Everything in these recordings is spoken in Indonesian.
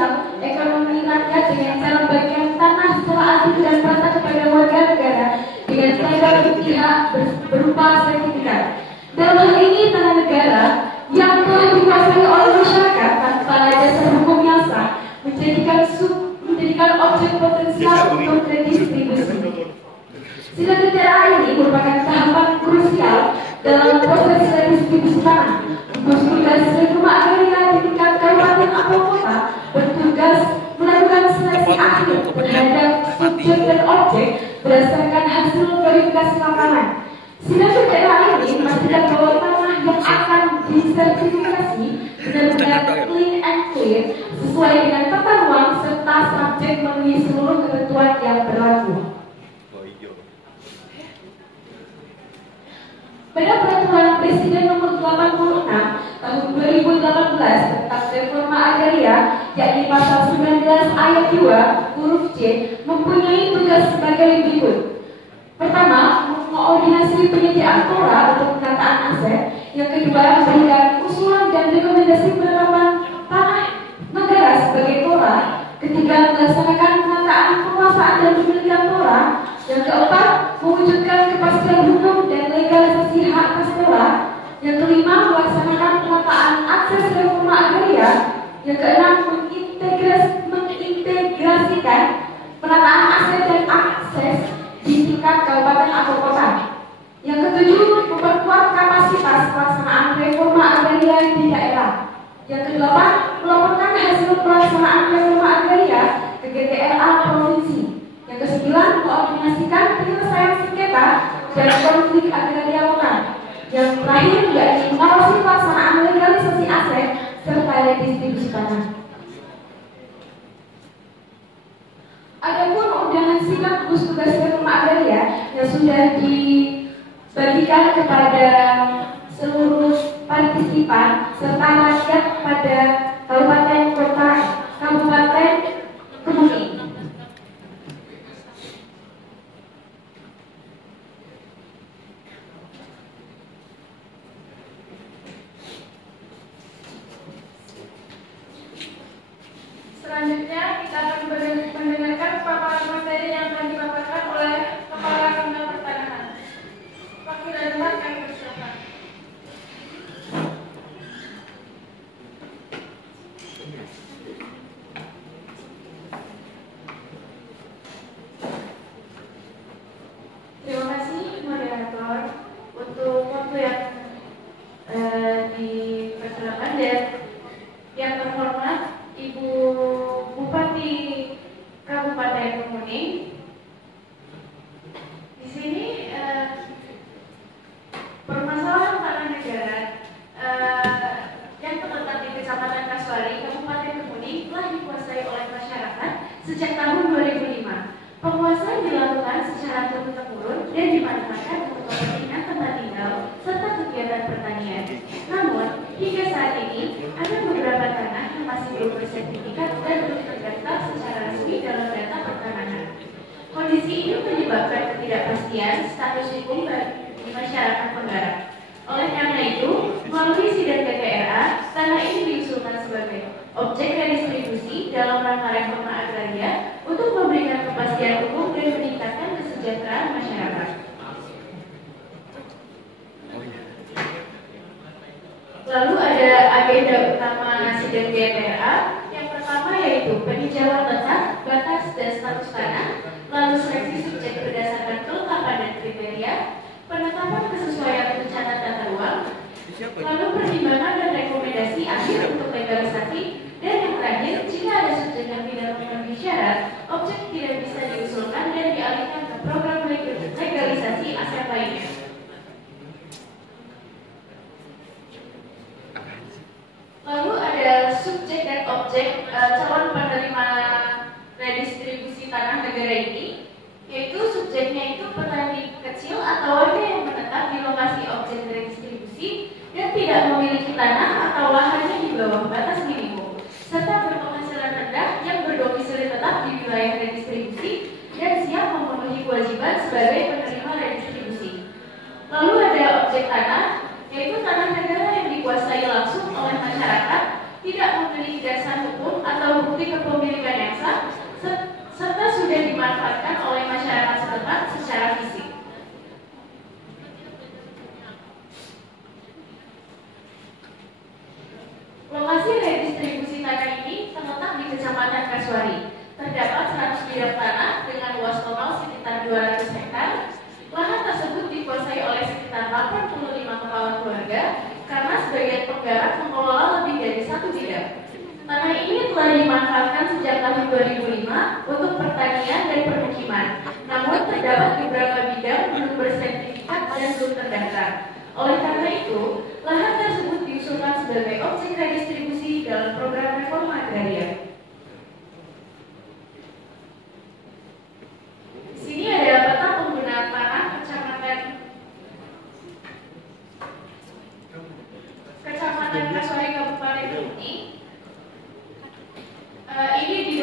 sosial, ekonomi rakyat dengan cara bagian tanah secara adil dan merata kepada warga negara dengan standar pihak berupa sertifikat. Dalam hal ini tanah negara yang telah dikuasai oleh masyarakat tanpa dasar hukum yang sah menjadikan objek potensial untuk redistribusi. Sidang DPR ini merupakan tahapan krusial dalam proses redistribusi tanah. Gugus Tugas Reforma Agraria di tingkat kabupaten atau kota bertugas melakukan seleksi akhir terhadap subjek dan objek berdasarkan hasil verifikasi lapangan. Sidang DPR ini memastikan bahwa tanah yang akan disertifikasi benar-benar clean and clear sesuai dengan tata ruang serta subjek memenuhi seluruh ketentuan yang berlaku. Pada Peraturan Presiden Nomor 86 Tahun 2018 tentang Reforma Agraria, yakni Pasal 19 Ayat 2 huruf C, mempunyai tugas sebagai berikut. Pertama, mengoordinasi penyediaan TORA untuk penataan aset. Yang kedua, memberikan usulan dan rekomendasi penerapan tanah negara sebagai TORA. Ketiga, melaksanakan penataan penguasaan dan pemilikan TORA. Yang keempat, mewujudkan kepastian hukum dan legalisasi hak atas TORA. Yang kelima, melaksanakan penataan akses reforma agraria. Yang keenam, mengintegrasikan penataan aset dan akses di tingkat kabupaten atau kota. Yang ketujuh, memperkuat kapasitas pelaksanaan reforma agraria di daerah. Yang kedelapan, melaporkan hasil pelaksanaan reforma agraria ke GTRA provinsi. Yang kesembilan, mengkoordinasikan penyelesaian sengketa dan konflik agraria lokal. Yang terakhir, yakni mengawasi pelaksanaan legalisasi aset serta redistribusi tanah. Adapun undangan sidang gugus tugas reforma agraria yang sudah dibagikan kepada seluruh partisipan serta rakyat pada kabupaten kota Kabupaten Kebumen. Selanjutnya kita akan mendengarkan paparan materi yang akan dipaparkan oleh Kepala Bidang Pertanahan. Waktu dan tempat kami persilakan. Terima kasih moderator untuk waktu yang dipersilakan, dan yang terhormat Ibu Bupati Kabupaten Kebumen. Di sini permasalahan tanah negara yang terletak di Kecamatan Kasuari, Kabupaten Kebumen telah dikuasai oleh masyarakat sejak tahun 2005. Penguasaan dilakukan secara turun-temurun dan dimanfaatkan untuk kepentingan tempat tinggal serta kegiatan pertanian. Namun, hingga saat ini ada beberapa tanah yang masih belum bersertifikat dan belum terdaftar secara resmi dalam data pertanahan. Kondisi ini menyebabkan ketidakpastian status hukum bagi masyarakat penggarap. Oleh karena itu, melalui sidang DPRA, tanah ini diusulkan sebagai objek redistribusi dalam rangka reforma agraria untuk memberikan kepastian hukum dan meningkatkan kesejahteraan masyarakat. Lalu ada agenda utama sidang DPRA. Yang pertama yaitu peninjauan letak, batas, dan status tanah, lalu seleksi subjek berdasarkan kelengkapan dan kriteria, penetapan kesesuaian rencana tata ruang, lalu pertimbangan dan rekomendasi akhir untuk legalisasi, dan yang terakhir, jika ada subjek yang tidak memenuhi syarat, objek tidak bisa diusulkan dan dialihkan ke program legalisasi aset lainnya. Lalu ada subjek dan objek calon penerima redistribusi tanah negara ini, yaitu subjeknya itu petani kecil atau warga yang menetap di lokasi objek redistribusi dan tidak memiliki tanah atau lahannya di bawah batas minimum, serta berpenghasilan rendah yang berdomisili tetap di wilayah redistribusi dan siap memenuhi kewajiban sebagai penerima redistribusi. Lalu ada objek tanah, yaitu tanah negara yang dikuasai langsung oleh masyarakat, tidak memiliki dasar hukum atau bukti bukti kepemilikan yang sah, serta sudah dimanfaatkan oleh masyarakat setempat secara fisik. Lokasi redistribusi tanah ini terletak di Kecamatan Kasuari. Terdapat 100 bidang tanah dengan luas total sekitar 200 hektar. Lahan tersebut dikuasai oleh sekitar 85 kepala keluarga karena sebagian penggarap mengelola lebih dari 1 bidang. Tanah ini telah dimanfaatkan sejak tahun 2005 untuk pertanian dan permukiman. Namun terdapat beberapa bidang belum bersertifikat dan belum terdaftar. Oleh karena itu, lahan tersebut diusulkan sebagai objek redistribusi dalam program reforma agraria. Di sini ada peta penggunaan tanah Kecamatan Kasuari Kabupaten Kebumen. Ini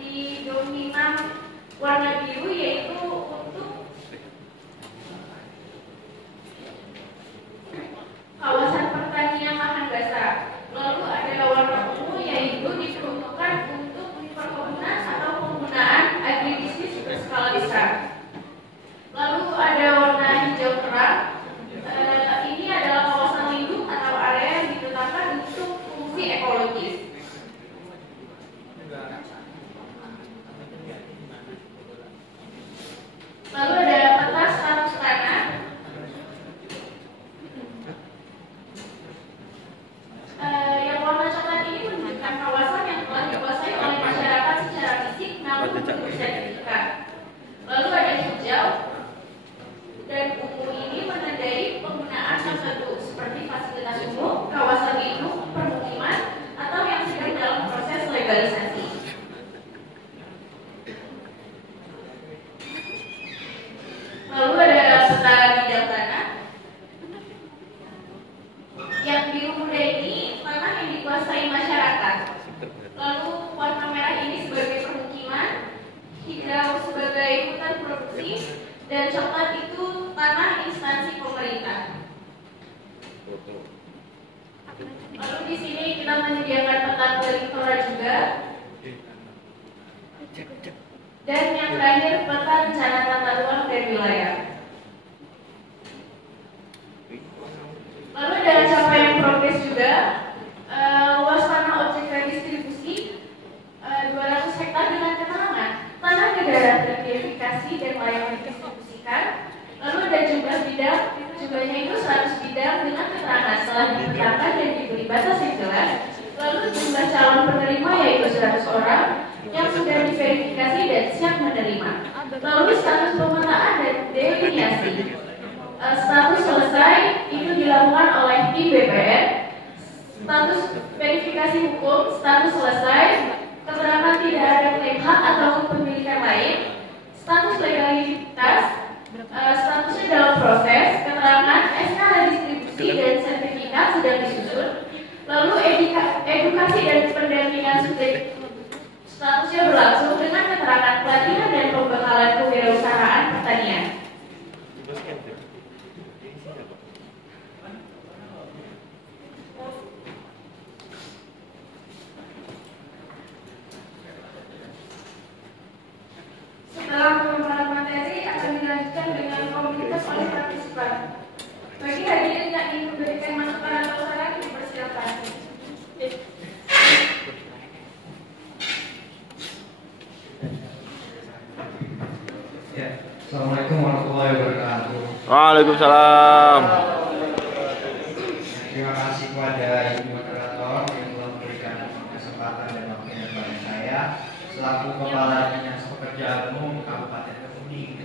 didominan warna biru, yaitu untuk kawasan pertanian lahan basah. Lalu ada warna ungu, yaitu diperuntukkan untuk perkebunan atau penggunaan agribisnis berskala besar. Lalu ada warna hijau terang. Ini adalah kawasan lindung atau area yang ditetapkan untuk fungsi ekologis. Lalu ada peta status tanah. Yang warna coklat ini menunjukkan kawasan yang telah dikuasai oleh masyarakat secara fisik namun belum bersertifikat. Lalu ada hijau dan ungu ini menandai penggunaan tertentu seperti fasilitas umum, kawasan lindung, permukiman, atau yang sedang dalam proses legalisasi. Lalu ada peta bidang tanah. Yang biru muda ini tanah yang dikuasai masyarakat. Lalu warna merah ini sebagai permukiman, hijau sebagai hutan produksi, dan coklat itu tanah instansi pemerintah. Lalu di sini kita menyediakan peta elektoral juga. Dan yang terakhir peta rencana tata ruang dan wilayah. Lalu ada capaian progres juga. Luas tanah objek redistribusi 200 hektar dengan keterangan tanah negara terverifikasi dan layak didistribusikan. Lalu ada jumlah bidang, jumlahnya itu 100 bidang dengan keterangan telah ditetapkan dan diberi batas yang jelas. Lalu jumlah calon penerima yaitu 100 orang yang sudah diverifikasi dan siap menerima. Lalu status pemetaan dan deliniasi. Status selesai itu dilakukan oleh tim BPN. Status verifikasi hukum, status selesai. Keterangan tidak ada klaim hak atau kepemilikan lain. Status legalitas, statusnya dalam proses. Keterangan SK redistribusi dan sertifikat sedang disusun. Lalu edukasi dan pendampingan sudah statusnya berlangsung dengan keterangan pelatihan dan pembekalan kewirausahaan pertanian. Setelah pemaparan materi akan dilanjutkan dengan komunitas oleh partisipan. Bagi hadirin yang ingin memberikan masukan atau saran, dipersilakan. Ya, Assalamualaikum warahmatullahi wabarakatuh. Waalaikumsalam. Terima kasih kepada Ibu Moderator yang telah memberikan kesempatan dan waktunya kepada saya selaku Kepala Dinas Pekerjaan Umum Kabupaten Kebumen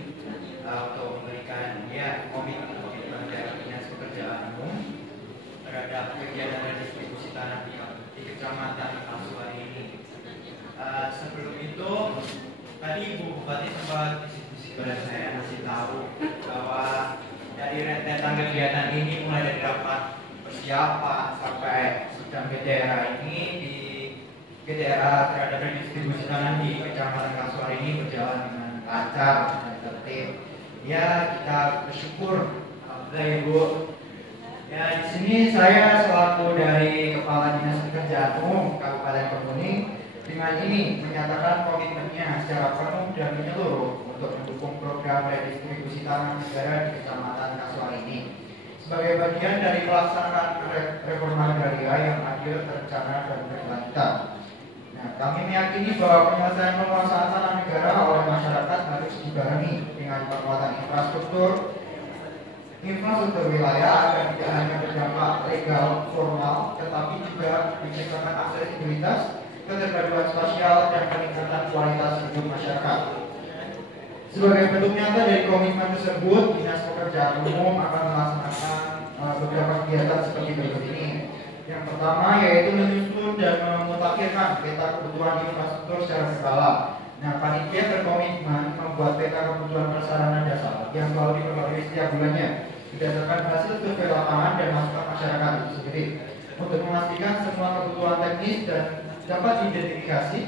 untuk memberikan komitmen dari Dinas Pekerjaan Umum terhadap kegiatan redistribusi tanah di Kecamatan Kasuari ini. Sebelum itu, tadi Ibu Bupati sempat kepada saya kasih tahu bahwa dari rentetan kegiatan ini mulai dari rapat persiapan sampai sidang GTRA ini di GTRA terhadap redistribusi tanah di Kecamatan Kasuari ini berjalan dengan lancar dan tertib. Ya, kita bersyukur, alhamdulillah Ibu. Ya, di sini saya selaku dari Kepala Dinas Pekerjaan Umum Kabupaten Kebumen Dengan ini menyatakan komitmennya secara penuh dan menyeluruh untuk mendukung program redistribusi tanah negara di Kecamatan Kasuari ini sebagai bagian dari pelaksanaan reforma agraria yang adil, terencana, dan berkelanjutan. Nah, kami meyakini bahwa penyelesaian penguasaan tanah negara oleh masyarakat harus dibarengi dengan penguatan infrastruktur wilayah agar tidak hanya berdampak legal formal, tetapi juga menciptakan aksesibilitas, keterpaduan spasial, dan peningkatan kualitas hidup masyarakat. Sebagai bentuk nyata dari komitmen tersebut, Dinas Pekerjaan Umum akan melaksanakan beberapa kegiatan seperti berikut ini. Yang pertama yaitu menyusun dan memutakhirkan peta kebutuhan infrastruktur secara berkala. Nah, panitia berkomitmen membuat peta kebutuhan prasarana dasar yang selalu diperbarui setiap bulannya berdasarkan hasil survei lapangan dan masukan masyarakat itu sendiri untuk memastikan semua kebutuhan teknis dan dapat diidentifikasi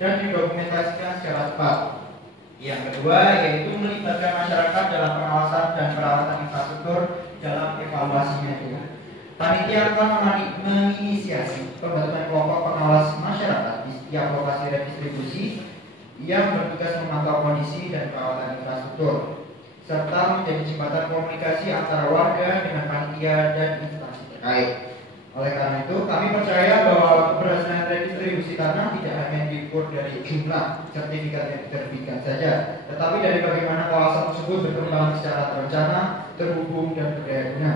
dan didokumentasikan secara tepat. Yang kedua yaitu melibatkan masyarakat dalam pengawasan dan perawatan infrastruktur dalam evaluasinya itu. Panitia akan menginisiasi pembentukan kelompok pengawas masyarakat di setiap lokasi redistribusi yang bertugas memantau kondisi dan perawatan infrastruktur serta menjadi jembatan komunikasi antara warga dengan panitia dan instansi terkait. Oleh karena itu, kami percaya bahwa keberhasilan redistribusi tanah tidak hanya diukur dari jumlah sertifikat yang diterbitkan saja, tetapi dari bagaimana kawasan tersebut berkembang secara terencana, terhubung, dan berdaya guna.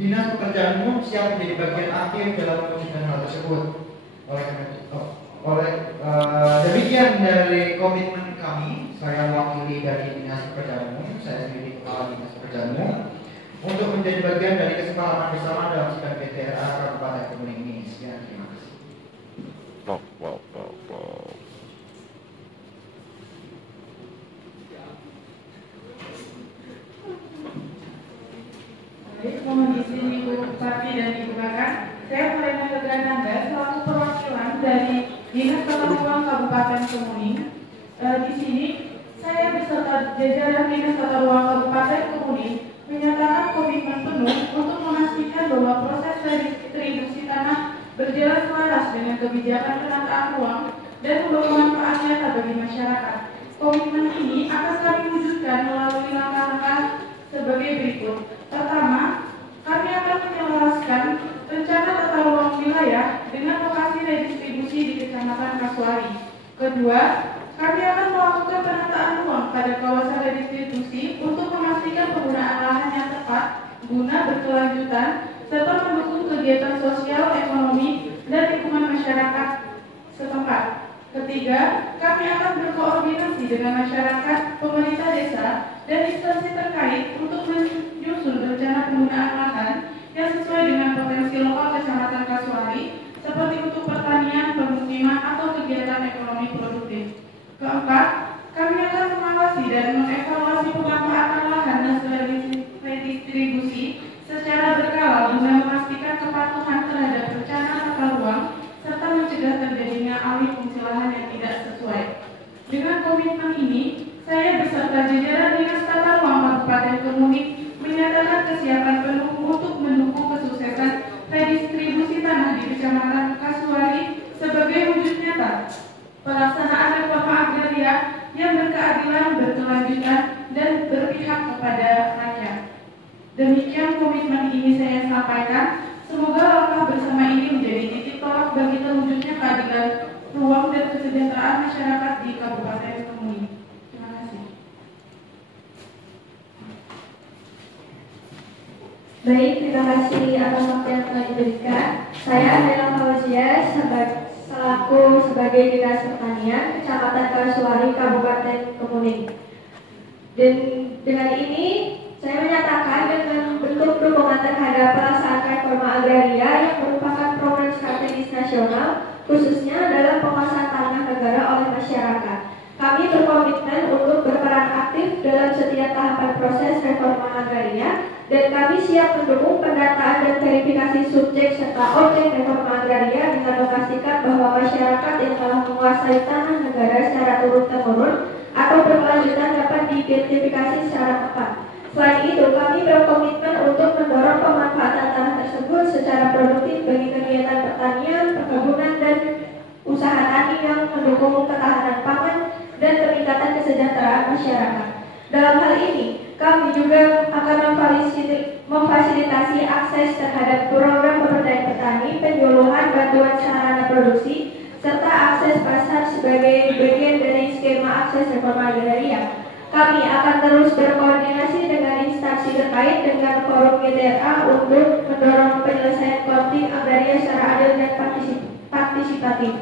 Dinas Pekerjaan Umum siap menjadi bagian aktif dalam mewujudkan hal tersebut. Demikian dari komitmen kami, saya wakili dari Dinas Pekerjaan Umum, saya sendiri Kepala Dinas Pekerjaan Umum, untuk menjadi bagian dari kesepakatan bersama dalam sidang PTRA Kabupaten Kebumen ini. Sekian, terima kasih. Baik, mohon izin Ibu Bupati dan Ibu Kakak, saya Marina Gegananda selaku perwakilan dari Dinas Tata Ruang Kabupaten Kemuning. Di sini saya beserta jajaran Dinas Tata Ruang Kabupaten Kemuning menyatakan komitmen penuh untuk memastikan bahwa proses redistribusi tanah berjalan selaras dengan kebijakan penataan ruang dan membawa manfaat nyata bagi masyarakat. Komitmen ini akan kami wujudkan melalui langkah-langkah sebagai berikut. Pertama, kami akan menyelaraskan rencana tata ruang wilayah dengan lokasi redistribusi di Kecamatan Kasuari. Kedua, kami akan melakukan penataan ruang pada kawasan redistribusi untuk memastikan penggunaan lahan yang tepat, guna berkelanjutan, serta mendukung kegiatan sosial, ekonomi, dan lingkungan masyarakat setempat. Ketiga, kami akan berkoordinasi dengan masyarakat, pemerintah desa, dan instansi terkait untuk menyusun rencana penggunaan lahan yang sesuai dengan potensi lokal Kecamatan Kasuari, seperti untuk pertanian, pemukiman, atau kegiatan ekonomi produktif. Keempat, kami akan mengawasi dan mengevaluasi pemanfaatan lahan hasil redistribusi secara berkala guna memastikan kepatuhan terhadap rencana tata ruang serta mencegah terjadinya alih fungsi lahan yang tidak sesuai. Dengan komitmen ini, saya beserta jajaran Dinas Tata Ruang Kabupaten Kemuning menyatakan kesiapan penuh untuk mendukung kesuksesan redistribusi tanah di Kecamatan Kasuari sebagai wujud nyata pelaksanaan reforma agraria yang berkeadilan, berkelanjutan, dan berpihak kepada rakyat. Demikian komitmen ini saya sampaikan. Semoga langkah bersama ini menjadi titik tolak bagi terwujudnya keadilan ruang dan kesejahteraan masyarakat di Kabupaten Kemuning. Terima kasih. Baik, terima kasih atas waktu yang telah diberikan. Saya Adela Fauzia selaku sebagai Dinas Pertanian Kecamatan Kasuari Kabupaten Kemuning. Dan dengan ini saya menyatakan dengan bentuk dukungan terhadap pelaksanaan reforma agraria yang merupakan program strategis nasional, khususnya dalam penguasaan tanah negara oleh masyarakat. Kami berkomitmen untuk berperan aktif dalam setiap tahapan proses reforma agraria, dan kami siap mendukung pendataan dan verifikasi subjek serta objek reforma agraria dengan memastikan bahwa masyarakat yang telah menguasai tanah negara secara turun-temurun atau berkelanjutan dapat diidentifikasi secara tepat. Selain itu, kami berkomitmen untuk mendorong pemanfaatan tanah tersebut secara produktif bagi kegiatan pertanian, perkebunan, dan usaha tani mendukung ketahanan pangan dan peningkatan kesejahteraan masyarakat. Dalam hal ini, kami juga akan memfasilitasi akses terhadap program pemberdayaan petani, penyuluhan bantuan sarana produksi, serta akses pasar sebagai bagian dari skema akses reforma agraria. Kami akan terus berkoordinasi dengan instansi terkait dengan forum GTRA untuk mendorong penyelesaian konflik agraria secara adil dan partisipatif,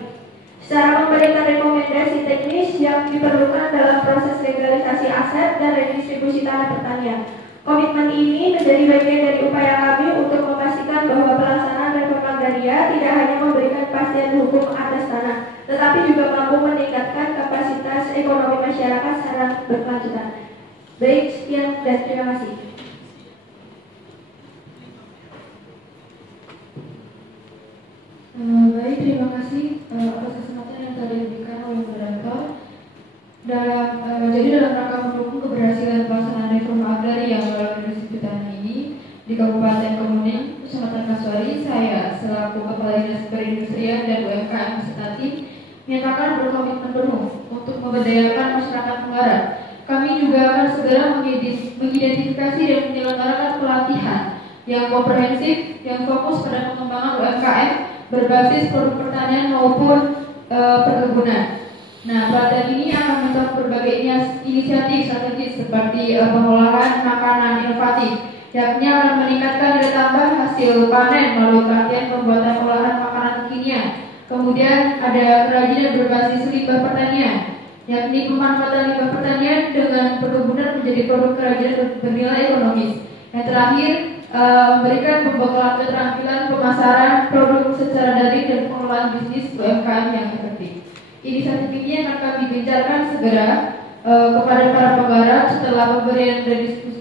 secara memberikan rekomendasi teknis yang diperlukan dalam proses legalisasi aset dan redistribusi tanah pertanian. Komitmen ini menjadi bagian dari upaya kami untuk memastikan bahwa pelaksanaan reforma agraria tidak hanya memberikan kepastian hukum atas tanah, tetapi juga mampu meningkatkan kapasitas ekonomi masyarakat secara berkelanjutan. Baik, sekian dan terima kasih. Baik, terima kasih atas kesempatan yang telah diberikan oleh moderator. Jadi dalam rangka mendukung keberhasilan pelaksanaan reforma agraria melalui redistribusi tanah ini di Kabupaten Kemuning, Kecamatan Kasuari, saya selaku Kepala Dinas Perindustrian dan UMKM beserta tim menyatakan berkomitmen penuh untuk memberdayakan masyarakat Tenggara. Kami juga akan segera mengidentifikasi dan menyelenggarakan pelatihan yang komprehensif yang fokus pada pengembangan UMKM berbasis produk pertanian maupun perkebunan. Nah, pelatihan ini akan mencakup berbagai inisiatif strategis seperti pengolahan makanan inovatif, yakni akan meningkatkan nilai tambah hasil panen melalui pelatihan pembuatan olahan makanan kekinian. Kemudian ada kerajinan berbasis limbah pertanian, yakni pemanfaatan limbah pertanian dengan perkebunan menjadi produk kerajinan bernilai ekonomis. Yang terakhir, memberikan pembekalan keterampilan pemasaran produk secara daring dan pengelolaan bisnis UMKM yang efektif. Inisiatif ini akan kami gencarkan segera kepada para penggarap setelah pemberian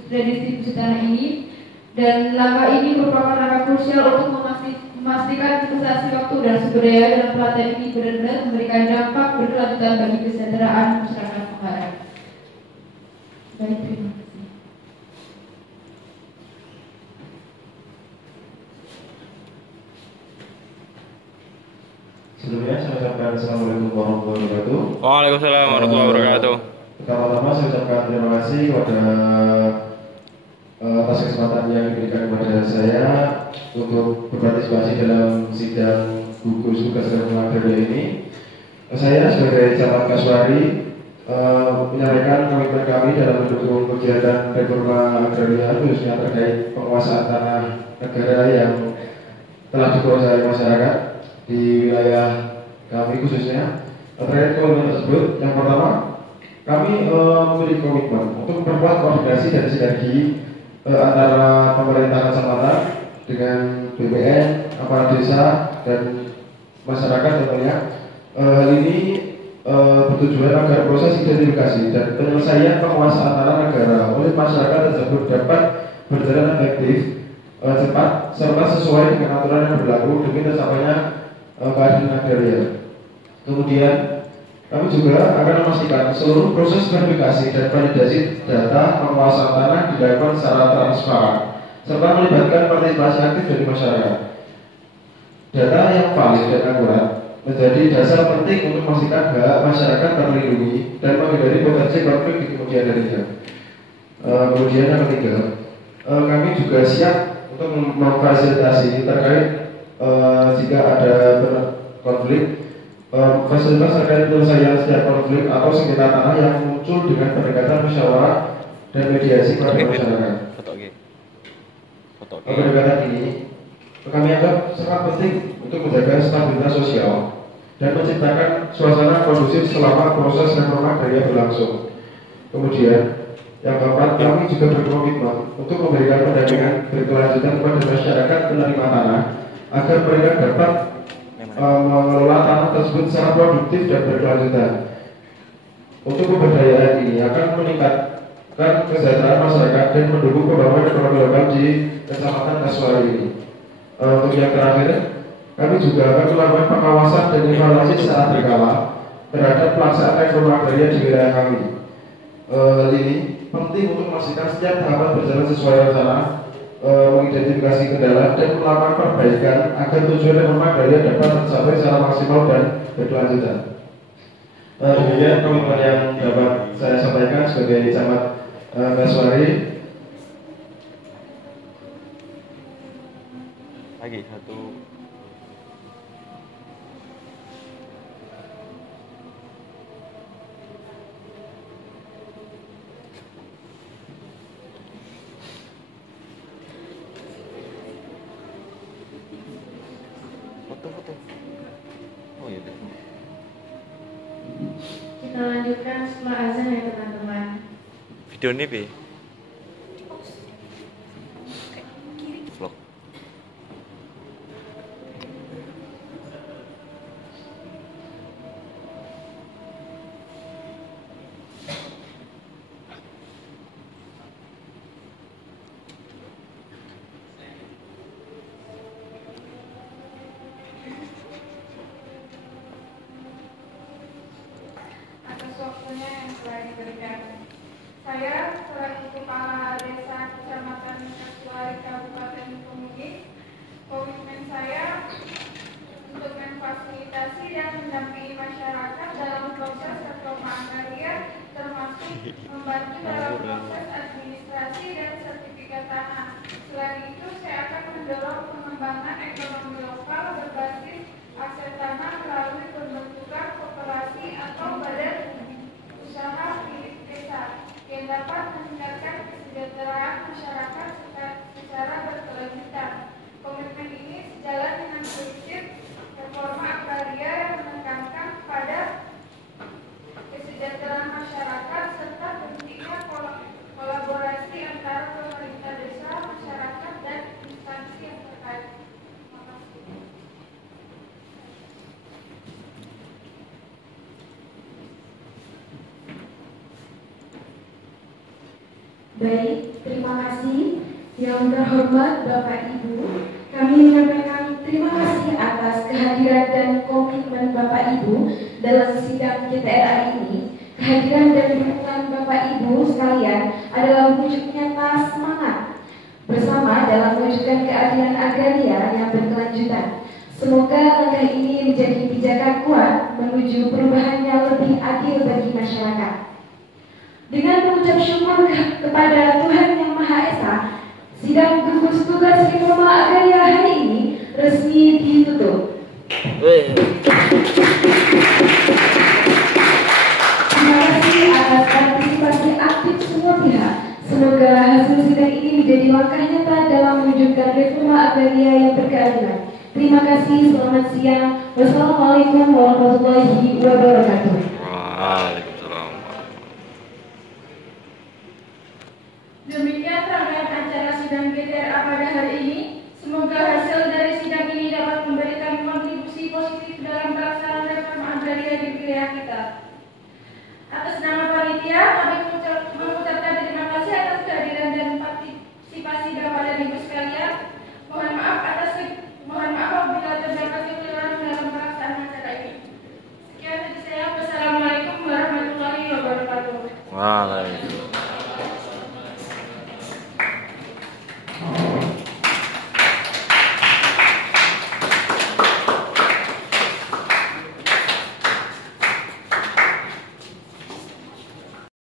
redistribusi tanah ini, dan langkah ini merupakan langkah krusial untuk memastikan investasi waktu dan sumber daya dalam pelatihan ini benar-benar memberikan dampak berkelanjutan bagi kesejahteraan masyarakat penggarap. Baik, terima kasih. Sebelumnya saya ucapkan Assalamualaikum warahmatullahi wabarakatuh. Waalaikumsalam warahmatullahi wabarakatuh. Pertama-tama saya ucapkan terima kasih kepada atas kesempatan yang diberikan kepada saya untuk berpartisipasi dalam sidang gugus tugas reforma agraria ini. Saya sebagai camat Kasuari menyampaikan komitmen kami dalam mendukung kegiatan reforma agraria khususnya terkait penguasaan tanah negara yang telah dikuasai masyarakat di wilayah kami khususnya. Terkait komitmen tersebut, yang pertama, kami memiliki komitmen untuk memperkuat koordinasi dan sinergi antara pemerintah kecamatan dengan BPN, aparat desa dan masyarakat tentunya. Hal ini bertujuan agar proses identifikasi dan penyelesaian penguasaan tanah negara oleh masyarakat tersebut dapat berjalan efektif, cepat, serta sesuai dengan aturan yang berlaku demi tercapainya keadilan agraria. Kemudian kami juga akan memastikan seluruh proses verifikasi dan validasi data penguasaan tanah dilakukan secara transparan serta melibatkan partisipasi aktif dari masyarakat. Data yang valid dan akurat menjadi dasar penting untuk memastikan hak masyarakat terlindungi dan menghindari potensi konflik di kemudian harinya. Kemudian yang ketiga, kami juga siap untuk memfasilitasi terkait jika ada konflik, fasilitas terkait penyelesaian setiap konflik atau sengketa tanah yang muncul dengan pendekatan musyawarah dan mediasi kepada masyarakat. Pendekatan ini kami anggap sangat penting untuk menjaga stabilitas sosial dan menciptakan suasana kondusif selama proses reforma agraria berlangsung. Kemudian yang keempat, kami juga berkomitmen untuk memberikan pendampingan berkelanjutan kepada masyarakat penerima tanah agar mereka dapat mengelola tanah tersebut secara produktif dan berkelanjutan. Untuk pemberdayaan ini akan meningkatkan kesejahteraan masyarakat dan mendukung pembangunan ekonomi lokal di Kecamatan Kasuari ini. Untuk yang terakhir, kami juga akan melakukan pengawasan dan evaluasi secara berkala terhadap pelaksanaan reforma agraria di wilayah kami. Hal ini penting untuk memastikan setiap tahapan berjalan sesuai rencana, mengidentifikasi kendala dan melakukan perbaikan agar tujuan reforma agraria dapat tercapai secara maksimal dan berkelanjutan. Demikian komitmen yang dapat saya sampaikan sebagai camat Kaswari. Lagi satu. Foto. Oh iya. Kita lanjutkan setelah azan ya teman-teman. Video ini Bi. Vlog. Atas waktunya yang telah diberikan. Saya selaku Kepala Desa Kecamatan Kaswari Kabupaten Kemuning, komitmen saya untuk memfasilitasi dan mendampingi masyarakat dalam proses reforma agraria, termasuk membantu dalam proses administrasi dan sertifikat tanah. Selain itu, saya akan mendorong pengembangan ekonomi lokal berbasis aset tanah melalui pembentukan koperasi atau badan usaha milik desa yang dapat meningkatkan kesejahteraan masyarakat secara berkelanjutan. Komitmen ini sejalan dengan prinsip reforma agraria yang menekankan pada kesejahteraan masyarakat serta pentingnya kolaborasi antara pemerintah desa, masyarakat, dan instansi yang terkait. Terima kasih. Baik, terima kasih. Yang terhormat Bapak Ibu, kami menyampaikan terima kasih atas kehadiran dan komitmen Bapak Ibu dalam sidang KTRA ini. Kehadiran dan dukungan Bapak Ibu sekalian adalah wujud nyata semangat bersama dalam mewujudkan keadilan agraria yang berkelanjutan. Semoga langkah ini menjadi pijakan kuat menuju perubahan yang lebih adil bagi masyarakat. Dengan mengucap syukur kepada Tuhan Yang Maha Esa, sidang gugus tugas reforma agraria hari ini resmi ditutup. Terima kasih atas partisipasi aktif semua pihak. Semoga hasil sidang ini menjadi langkah nyata dalam mewujudkan reforma agraria yang berkeadilan. Terima kasih, selamat siang.